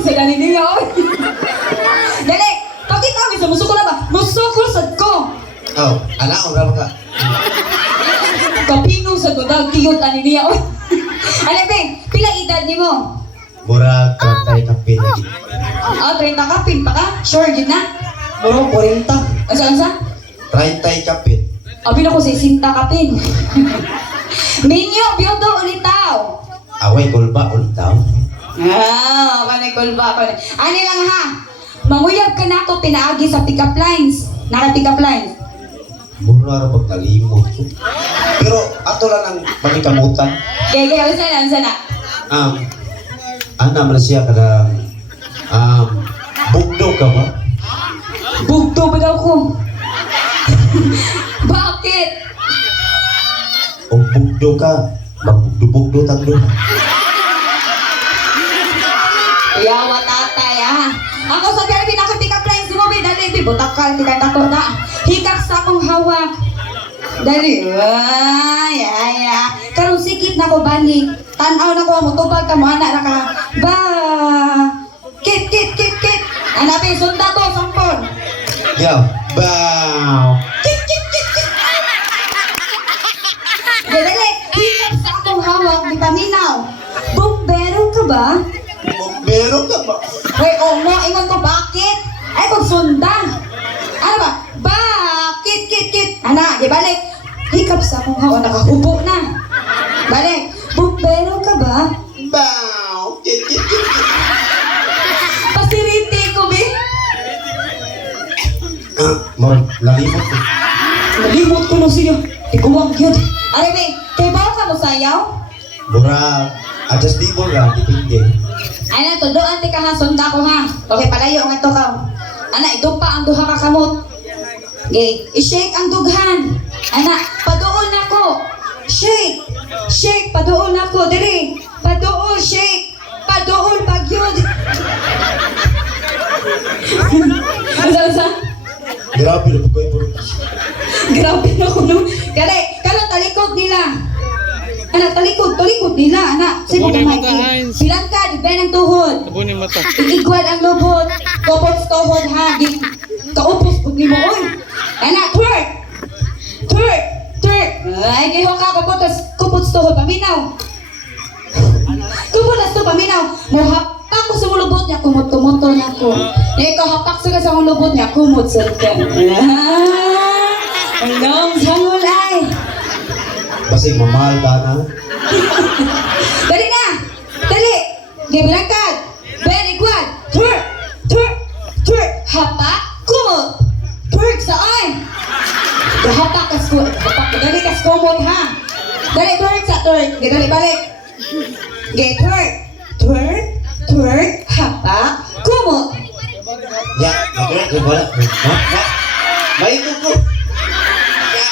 sa dali niya, oy. Dali, bakit kami sa musukol na ba? Musukol sa ko. Oh, alaon ra ka. Kapino sa godag, cute ani niya, oy. Ano, be, pila edad ni mo? Murag 30 kapin lagi. 30 kapin pa ka? Sure, yun na? Murag 40. Asa? 30 kapin. Abi na ko sa 60 kapin. Minyo, biyodo, ulitaw. Away kulba ultaw. Kanay kulba, kanay. Ani lang ha, manguyab ka na ako pinaagi sa pick-up lines. Naka pick-up lines. Mura ra pagkalimot ko. Pero ato lang ang pagikamutan. Kaya, unsa na? Ana man siya kada bugdo ka ba? Bugto ba daw ko? Bakit? O bugdo ka, magbugdo-bugdo tagdo. Yawa tatay ah. Ako sa kaya pinaka-pick up lines mo, be, dali, be, butakal, tika tako na. Hikak sa akong hawak. Dali, ay. Karong sikit na ko bani. Tanaw na ko mo, tubag ka mo, anak na ka. Ba! Kit! Hanapin, sunda to, sampon. Yaw, bow. Kit! Dali, hikak sa akong hawak, di paminaw. Bumbero ka ba? Meron ka ba? Hoy, mo, ingon ko, bakit? Ay, kung sunda. Ano ba? Bakit? Ana, di balik. Hikap sa akong hawa, nakahubo na. Balik. Bumbero ka ba? Bow. Pasiriti ko, be. Lalimot ko. Nalimot ko na siya. Ikuwag yun. Ano, be? Kaya ba ka mo sayaw? Mura, adjust di mo ra, dipindi. Ay na, to, doon, tika ha, sunda ko ha. Okay, palayo ang ito ka. Ana, ito pa ang duha ka kamot. Okay, i-shake ang dughan. Ana, padoon ako. Shake, padoon ako. Dali, padoon, shake. Padoon, pagyod. Asa? Grabe na po kayo. Grabe na ko no. Kali, talikod nila. Anak, talikod nila, anak. Sino Tabunin kumain? mata, Heinz. Bilang ka, di ba ng tuhod? Tabunin mata. Iigwad ang lubot. Kupot tuhod ha. Kaupos pag ni mo, oy. Anak, twerk. Ay, giho ka, kupot tuhod. Paminaw. Kupot to, paminaw. Muhapak ko sa mulubot niya, kumot-kumoto niya ko. Ikaw, hapak sa sa mulubot niya, kumot sa ka. Anong sangol ay? Basig mamahal ka na. Dali na! Dali! Gibilangkad! Very good! Twerk! Hapak! Kumot! Twerk saan? Hapak ka skumot. Dali ka skumot ha! Dali twerk sa twerk! Dali balik! Twerk! Hapak! Kumot! Ya, wala. Maito ko. Ya.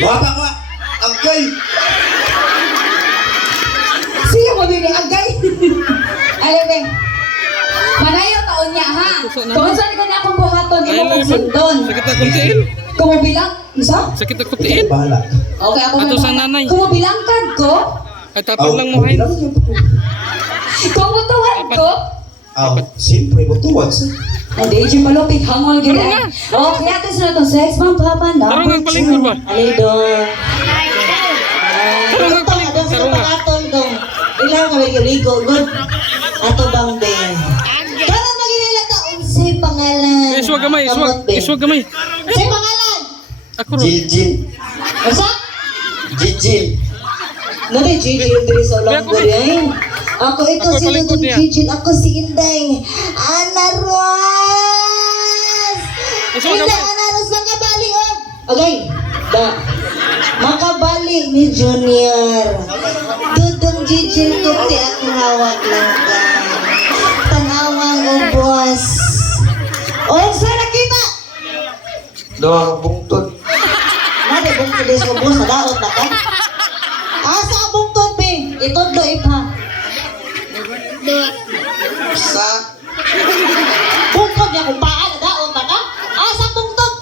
Wapa ko. Agay. Sila mo din agay! Alam mo, manayo taon niya ha! Kung saan ko niya akong buhaton, imo kong sundon. Sakit na kuntiin. Kumubilang, isa? Sakit na kuntiin. Bahala. Okay, ako Ato na. sa nanay. Kumubilangkad ko? Ay tapos lang mo, Heinz. Kumutuwad ko? Siyempre mo tuwad sa. Hindi, yung malupit, hangol gina. Okay, ato sa itong sex, ma'am, papa, na. Tarong ang palingkod ba? Alidong. Tarong ang Ito, palingkod. adong sa Tarong nga. pangatol dong. Ilang kami ligo, good. Ato bang ben. Parang maginila ta, unsay pangalan. Iswag gamay, Kamot, ben. iswag gamay. Unsay pangalan? Ako ro. Jiljil. Usa? Jiljil. Nari, Gigi, yung diri sa ulang Ako, guri, ay. Ako ito Ako, si palingkod Dudong niya. Gigi, ako si Inday. Ana Ros! Iswag Inday, gamay. Ana Ros, makabali, oh! Okay, da. Makabali ni Junior. Dudong Gigi, kuti akong hawak lang ka. Tanawang ubos. O, saan nakita? Doang bungtod. Mali, bungtod is ubos, nadaot na ka. Asa ang bungtod, be? Itodlo, ipa. Sa. Bungtod niya kung paan, nadaot na ka. Asa ang bungtod?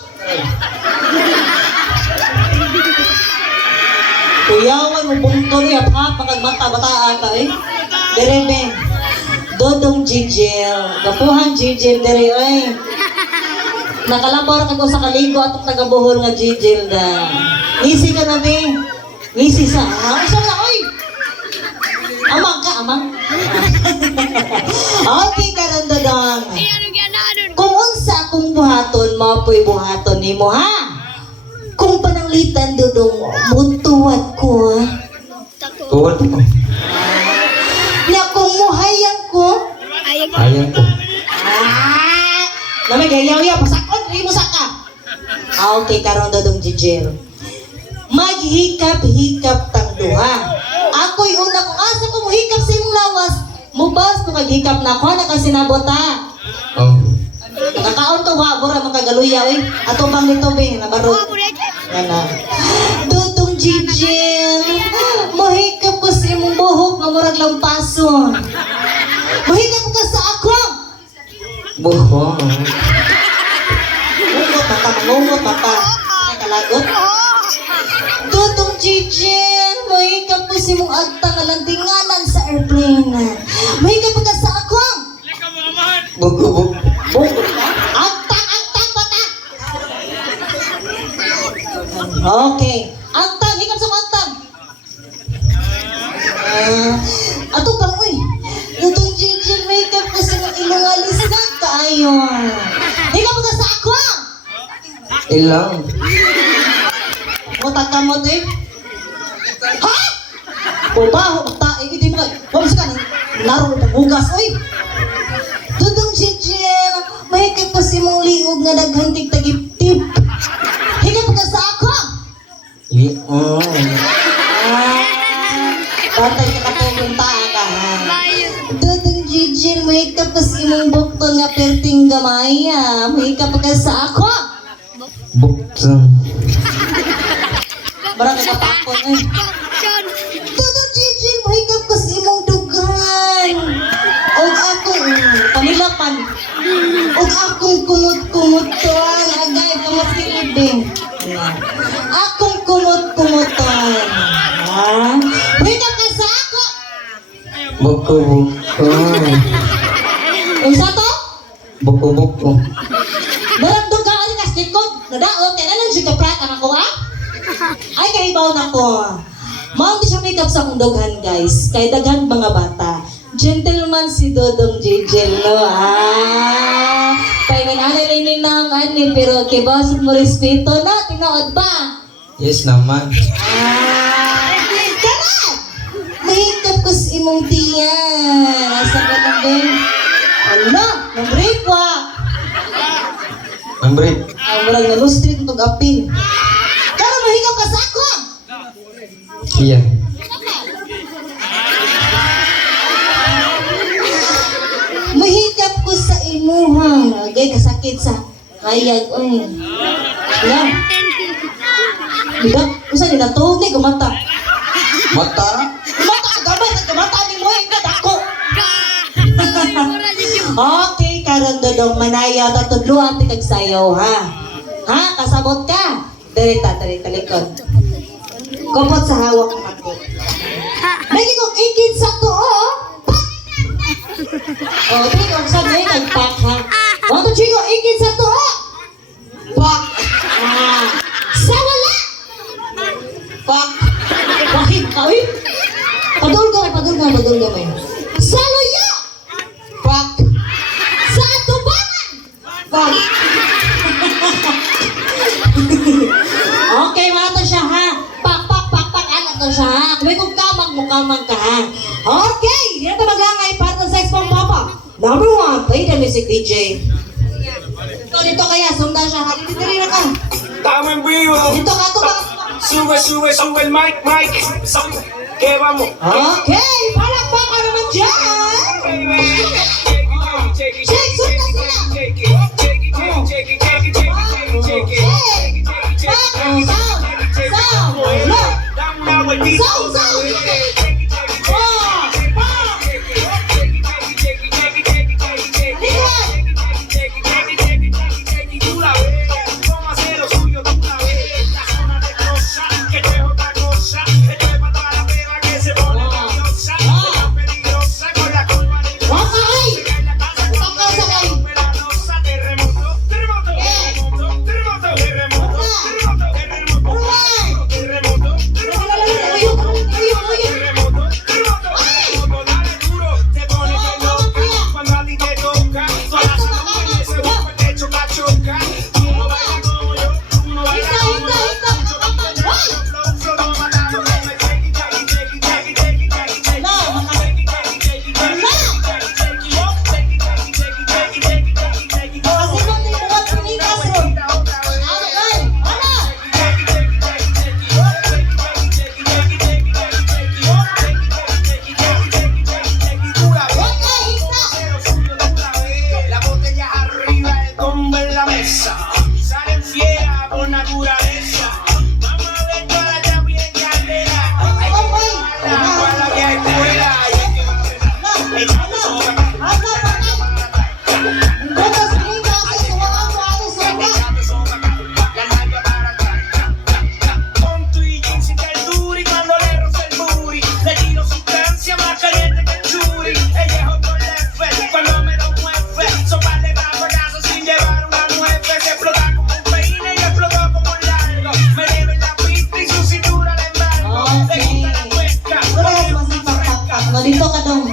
Kuyawan mo bungtod niya, ha? Pagkagmata-bataan ka, eh. Dire, be. Dodong Jijil. Gapuhan Jijil diri oy. Nakalabor ka ko sa kaligo atong tagabuhol nga Jijil da. Ngisi ka na be. Ngisi sa. Isa na oy. Amang ka, amang. Okay, karon Dodong. Kung unsa akong buhaton, mapoy buhaton nimo ha. Kung pananglitan Dodong, mutuwad ko ha. Tuwad ko. Na kung muhayang ko, Ayan ko. namay gayaw-yaw, pasakon, rin mo saka. Okay, karon Dodong Jijil. Maghikap-hikap tang duha. Ako'y una kung asa ko muhikap sa imong lawas, mubas ko kaghikap na ako, nakasinabot ha. Oh. Nakakaon to ha, bura makagaluyaw eh. Ato bang nito be, nabarot. Yan na. Dodong Jijil, mahikap ko sa imong buhok nga murag lampason. Mahikap ka sa ako. Buho. Mangungot mata. Nakalagot. Dodong Jijil, mahikap ko sa imong agta nga landinganan sa airplane. Mahikap ka sa ako. Bugo. Bukod ka? Agtang mata. Okay. Agtang, hikap sa agtang. Ato bang, uy. Dodong Jijil, mahikap ko sa imong ilong alis na kaayon. Hikap ka sa ako. Ilang. Mutak ka mo, eh. Ha? Bubaho, tae, hindi mo kayo. Huwag ka na. Laro na hugas, uy. Dodong Jijil, mahikap ko si mong liog nga naghantig tagip-tip. Hikap ka sa ako. Bantay ka katulong taa ka, ha? Dodong Jijil, mahikap ko si mong bukton nga perting gamaya. Mahikap ka sa ako. Buktang. Marami ka takon, eh. Dodong Jijil, mahikap ko si mong dugan. Og akong panilapan. Og akong kumut-kumutan. Agay kamasilibing. Akong kumut-kumutan. Ha? Mahikap ka sa ako. Buko. Unsa to? Buko. Daragdog ka ka sa likod. Nadaot. Kaya lang siya kapratan ako, ha? Ay, kahibaw na ko. Mao di siya makeup sa akong doghan, guys. Kay daghan mga bata. Gentleman si Dodong Jijil, no? Paingin alilinin na ang ani, pero kibasod mo respeto na, tinood ba? Yes naman. Karan! Mahikap ko sa imong tiyan. Asa ka na, Ben? Ano? Nang-break wa. Ang break. Ang walang nalustrit itong apil. Karan, mahikap ka sa ako! Iya. Mahikap ko sa imuhang. Agay kasakit sa kayag. Uy. Yan. Diba? Usa nila to? Hindi, gumata. Mata. Gumata ka gamay. Gumata ni mo. Ika, dako. Okay, karon Dodong manaya. Tatudluan ti kagsayaw, ha? Ha? Kasabot ka? Dirita, likod. Kupot sa hawak ng ako. Lagi kong ikit sa to, oh. Oh, ito yung sabi nagpak, ha? Wanto chico, ikit sa to, oh. Pak. Sa wala. Pak. Bakit ka, uy? Padul gamay. Sa luya. Pak. Sa atubangan. Pak. Okay, mata siya, ha? Pak, anak to siya, ha? Kung kung kamang ka, ha? Okay, yan na maglangay para sa Sex Bomb Papa. Number 1, play the music, DJ. Dito kaya, sundan siya, ha? Dito rin ka. Estamos en vivo. Dito ka, to ba? Sube el mic. ¿Qué vamos? Okay, palakpakan naman dyan. Shake, sundan sila. Sound, cabeza. Salen fiera por naturaleza. Vamos a ver toda la chapi en candela. Hay que llevarla para la vieja escuela. Y hay que barrer. Echando soga. Butas gringa kasi sumakan mo ako sopa. Echando soga. La nalga para atrás. Con tu y jeans y el duri. Cuando le roza el booty. Le tiro sustancia más caliente que el churi. Ella es otro level. Cuando me lo mueve. Sopa de caso sin llevar una nueve. Se explota como un peine y explotó como un largo. Me debe la pista y su cintura le embargo. Le quita la muesca. Parehas masipag-pak-pak. No, dito ka dong.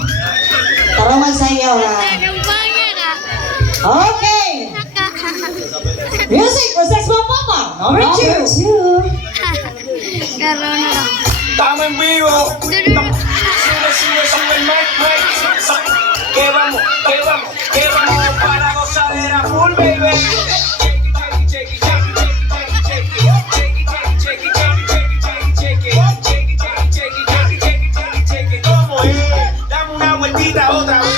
Tara magsayaw na. Okay. Music for Sex Bomb Mama. Number two. Estamos en vivo. Sube el mic. Que vamos para gozadera full, baby. ¿Cómo es? Dame una vueltita otra vez.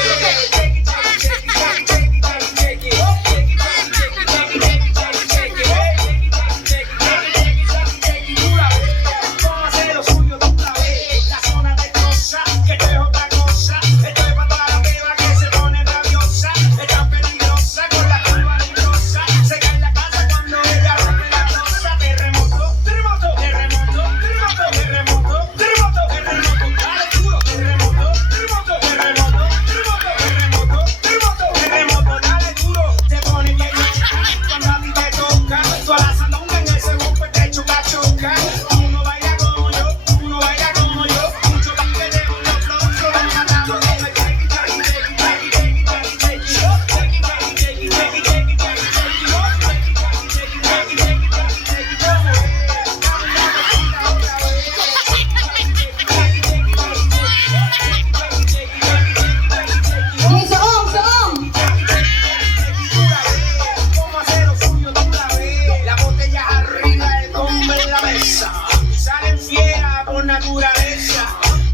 Salen fiera por naturaleza.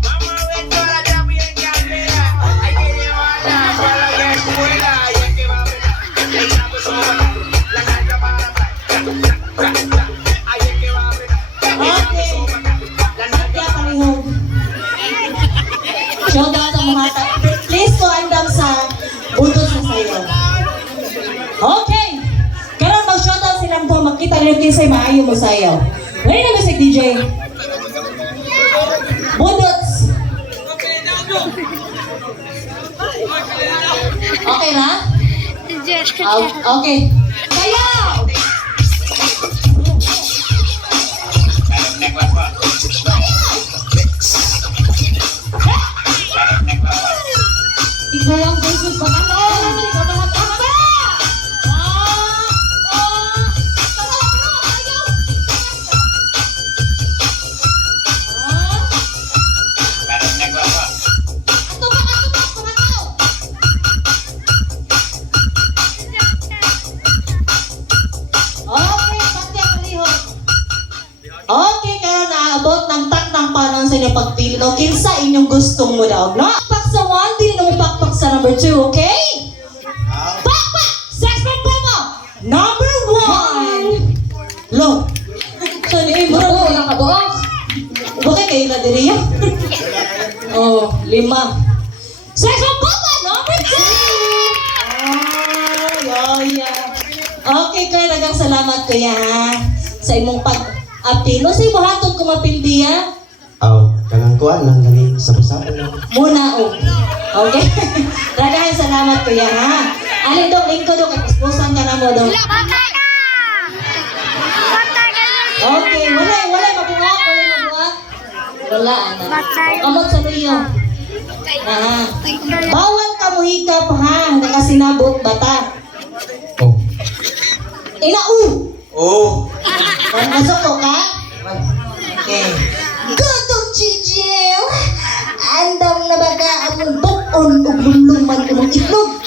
Vamos a ver toda la chapi en candela. Hay que llevarla para la vieja escuela. Y hay que barrer. Echando soga. La nalga para atrás. Ahí hay que barrer. Echando soga. La nalga Kaya palihog. Showdown sa mga please ko andam sa butos sa sayo. Okay. Karon mag-showdown silang to. Magkita rin kinsay maayo mo sayo. Ready na music, DJ? Bundots. Okay na? Okay. Kaya! Ikaw ang Jesus ba? Ikaw ba? Okay, karon naabot ng taknang panon sa inyong pagpili. No, kinsa inyong gustong mo daw, no? Pakpak sa 1, dili na mo pakpak sa number 2, okay? Pakpak! Sex Bomb Mama! Number 1! Lo! Saan eh, bro? Oo, nakabuok. Bakit kayo na diri yan? Oh, 5. Sex Bomb Mama! Number 2! Yeah. Okay, kaya nagang salamat kuya ha. Sa imong pag-apilo. Sa imo hatod ko mapildi ha. Kanang kuan lang gani sa pasapan lang. Muna o. Okay? Daghang salamat kuya ha. Alin dong, lingko dong, kaspusan ka na mo dong. Okay, wala, mabuwak. Wala, anak. Kamot sa luyo. Bawal ka mo hikap ha. Nakasinabot bata. Oh. Oh. Masok ko ka? Okay. Gutong Chichil! Andam na baga ang bukon ug lumluman imong itlog.